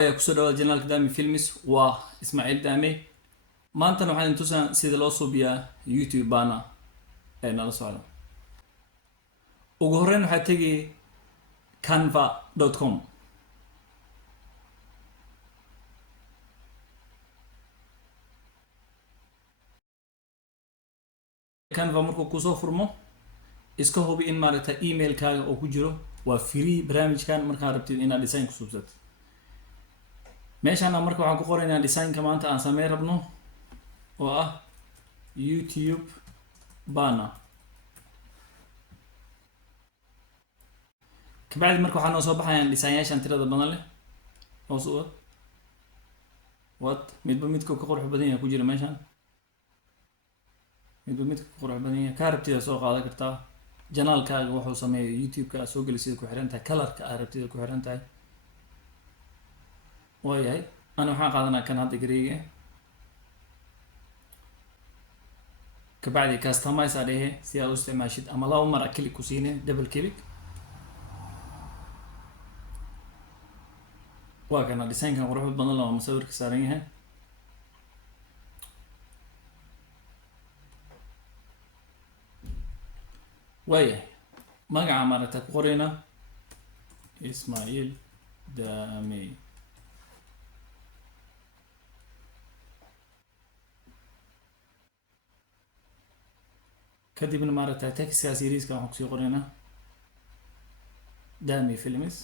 kusoo dhawaad janaalka Dami Films waa Ismaaciil Dame. Maantana waxaan intusan sida loo suubiyaa YouTube bana ee nala socda. Ugu horreyn waxaad tegi canva.com. Canva markuu kusoo furmo iska hubi in maaragta emailkaaga oo ku jiro waa free barnaamijkan markaa rabtid inaad design ku subsato. meeshaan marka waxaan ku qoraynaa designka maanta aan sameyn rabno oo ah YouTube banner. kabacdi marka waxaan noo soo baxayaan designyaashan tirada badan leh hoos u wad midba midka ka qurux badan yahay ku jira meeshaan. midba midka ka qurux badan yahay ka rabtida soo qaadan kartaa. janaalkaaga wuxuu sameeyo YouTube-ka soo gelisida ku xiran tahay color-ka aad rabtida ku xiran tahay. waayahay ana waxaan qaadanaa kan hadda gareega kabacdi customize aa dhehe si aad u isticmaashid ama laba mar click ku siine double click. waa kana designkan quruxda badan lama musawirka saaran yahay. waayahay magaca maaragta ku qorayna Ismaaciil Dame. kadibna maaragta textka serieskan waxaan kusii qoraynaa Dami Films.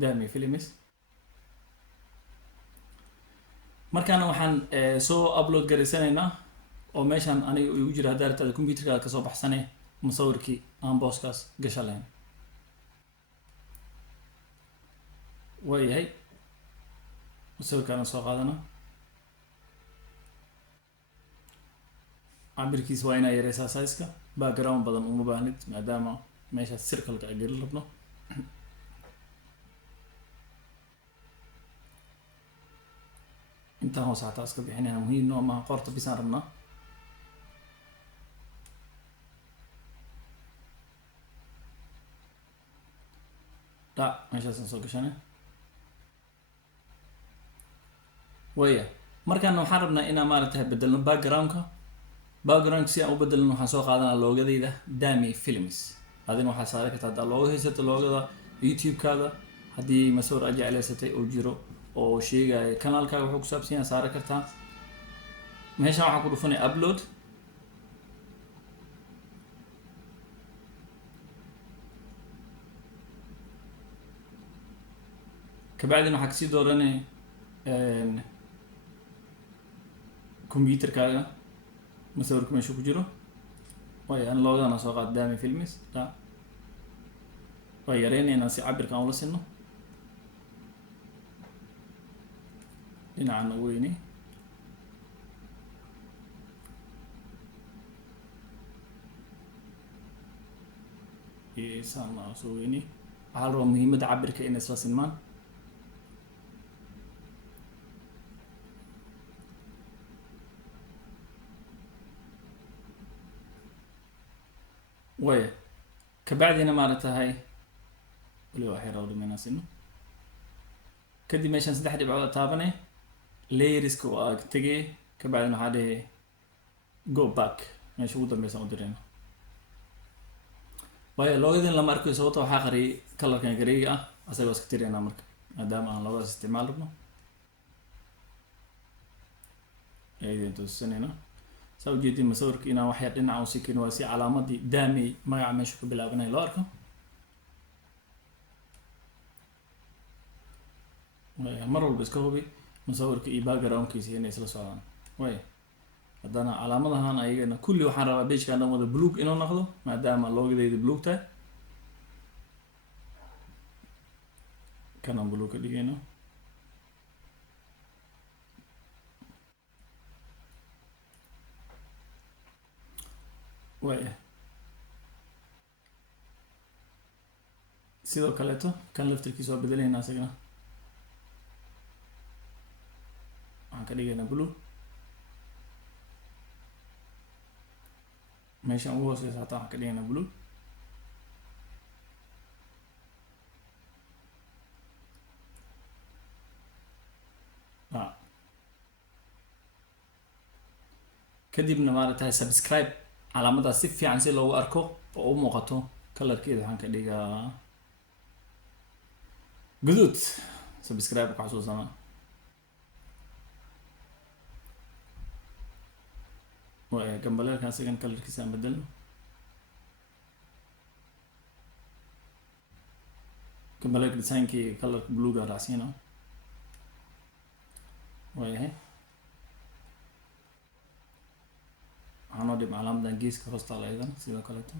Dami Films markaana waxaan soo upload garaysanaynaa oo meeshaan aniga igu jira haddaa rabtaada computerkaada kasoo baxsanay musawirkii aan booskaas gasha lahayn. waayahay musawirkaana soo qaadana cabirkiisa waa inaa yareysaa size-ka background badan uma baahnid maadaama meeshaas circle-ka ay gelin rabno. intaan hoos xataa iska bixinayna muhiim noo maaha qorta bisaan rabnaa. meeshaasaan soo gashanay. waaya markaana waxaan rabnaa inaan maaragtay bedelno background si aan u bedelno waxaan soo qaadanaa loogadayda Dami Films. adina waxaa saari kartaa haddaa looga haysato loogada YouTube-kaada haddii masawir aad jecleysatay oo jiro oo sheegaya kanaalkaaga wuxuu ku saabsan yahay saari kartaa. meeshaan waxaan ku dhufanay upload. kabacdina waxaa kasii dooranay computerkaaga masawirka meesha ku jiro. waaya an loogadana soo qaado Dami Films. waa yareynaynaa si cabirka aan ula sinno dhinacana weyne. saana soo weyne waxaa la rabaa muhiimadda cabirka inay isla sinmaan. waaya kabacdina maaragtahay waliba waxay raw dhameynaa sino. kadib meeshaan 3 dhibcood taabanay layerska oo aad tegay kabacdina waxaa dhehe go back meesha ugu dambeysan u dirayna. waayo loogadin lama arkayo sababta waxaa qariyay colorkan gareega ah asagoo iska tiraynaa marka maadaama aan loogadaas isticmaal rabno. ayadeen tusinayna saa ujeedin masawirka inaan wax yar dhinaca usii keeno waa si calaamadii Dami magaca meesha ku bilaabanay loo arko. mar walba iska hubi musawirka iyo backgroundkiisa inay isla socdaan. waaya haddana calaamadahan ayagana kulli waxaan rabaa pagekan dhan wada blue inuu noqdo maadaama loogadeyda blue tahay. kanaan blue ka dhigayno. waaya sidoo kaleeto kan laftirkiisa waa bedelaynaa isagana waxaan ka dhigaynaa blue. meeshaan ugu hooseysa hataa waxaan ka dhigaynaa blue. kadibna maaragtay subscribe calaamadaas si fiican si loogu arko oo u muuqato colorkeeda waxaan ka dhigaa guduud. subscribe ku xasuusana. waa gambaleelkan asigan colorkiisa aan bedelno. gambaleelka designkii colorka bluega raacsiina waayahay. waxaa noo dhib calaamadan geeska hoostaala ayadana sidoo kaleeto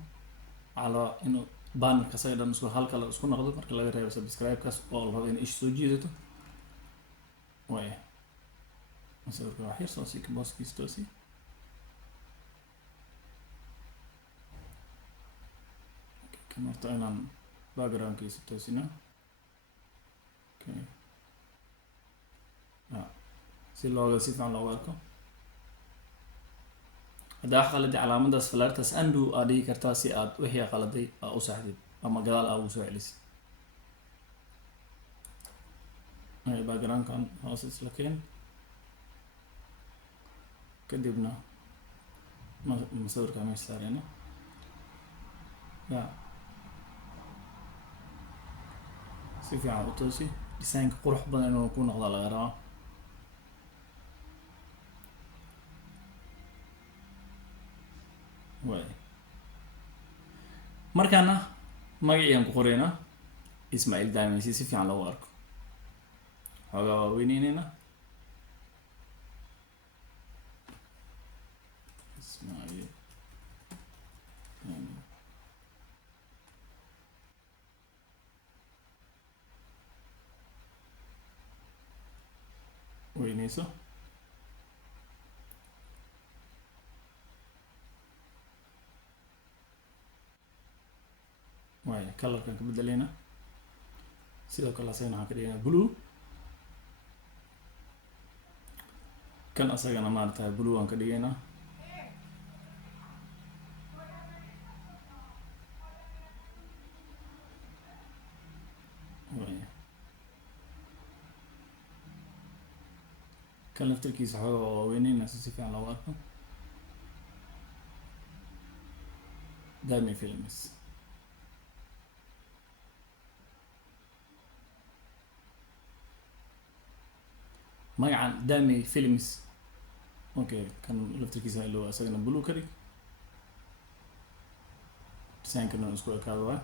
waxaa la inuu bannerka asaga dhan isku hal kale isku noqdo marka laga reebo subscribe-kaas oo la rabo in ish soo jiidato. waaya sawirka wax yar soo sii booskiisa toosi. kan horta inaan backgroundkiisa toosina. okay si looga si fiican loogu arko. haddaa wax qaladay calaamadaas falaartaas undo aad dhigi kartaa si aad wixii qaladay aa u saxdid ama gadaal aa ugu soo celisid. backgroundkan hoos isla keen kadibna sawirka meesha saareyna si fiican u toosi. designka qurux badan inuu ku noqdo laga rabaa. waay markaana magaciiaan ku qoreynaa Ismail Dami si fiican loogu arko. xoogaa waa weyneyneyna Ismail Dami. weyneyso. waaya colorkan ka bedeleyna sidoo kale asagana waxaan ka dhigaynaa blue. kan asagana maaragtay blue aan ka dhigaynaa. waaya kan laftarkiisa xoogaa waa waaweyneyna si fiican loogu arko. Dami Films. magacan Dami Films. okay kan laftarkiisa ilo asagana blue ka dhig. designkana isku ekaado waa.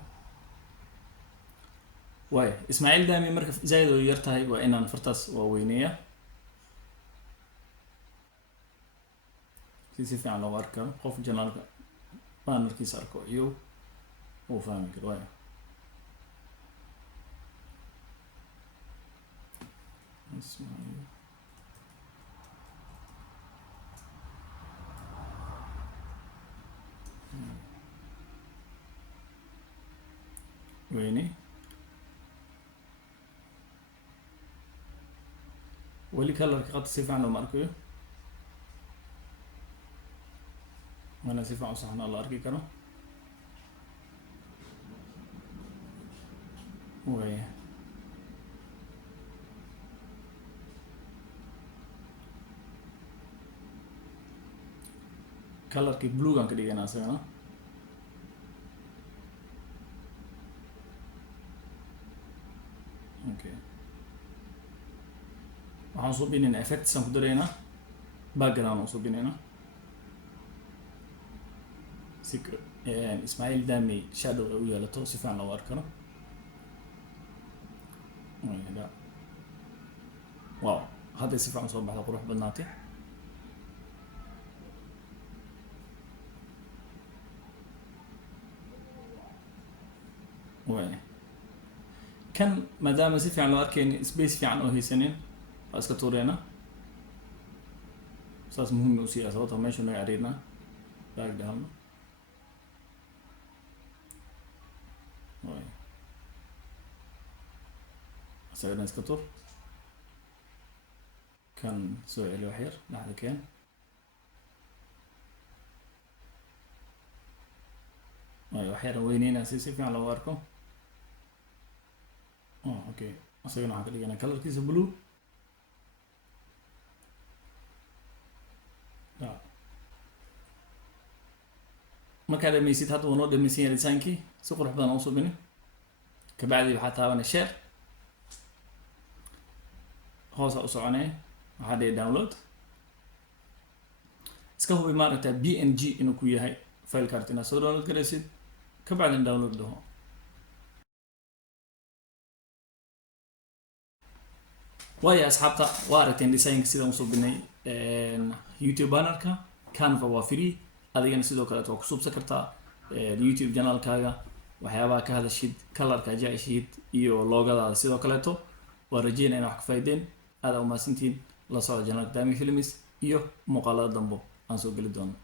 waaya Ismail Dami marka zaaid oo yar tahay waa inaan fartaas waa weyneeya si fiican loogu arki karo qof janaalka bannerkiisa arko iyo uu fahmi karo. waaya Ismail weyne weli colorka qad si fiican looma arkayo. waana si fiican u saxna la arki karo. waaya colorkii bluegan ka dhigayna asagana. okay waxaan subinayna effects aan ku daraynaa. background aan subinayna si Ismail Dami shadow ay u yeelato si fiican loogu arki karo. wow hadday si fiican soo baxda qurux badnaatay. waaya kan maadaama si fiican loo arkayni space fiican oo haysanin waa iska tuureyna. saas muhiim u siiyaa sababta meesha naga cariirnaa baag dhahalno. waaya asagana iska tur. kan soo celi wax yar dhaxda keen. waaya wax yar weyneyna si fiican loogu arko. okay asagana waxaan ka dhiganaa colorkiisa blue. markaad dhamaysid hadda waa noo dhamaysan yahay designkii si qurux badan aan u subinin kabacdi waxaa taabanay share hoosa u soconay waxaa dhihi download iska hubi maaragta png inuu ku yahay file cart inaad soo download garaysid kabacdina download dhaho waayo asxaabta waa aragteen designka sidaan usoo binay youtube bannerka canva waa free adigana sidoo kale waa ku subsan kartaa youtube channelkaaga waxyaabaha ka hadashid colorka jeceshid iyo loogadaada sidoo kaleeto waa rajeynaya inaa wax ka faa'iideen aad umahadsantihiin la socda channelka Dami Films iyo muuqaalada dambo aan soo geli doono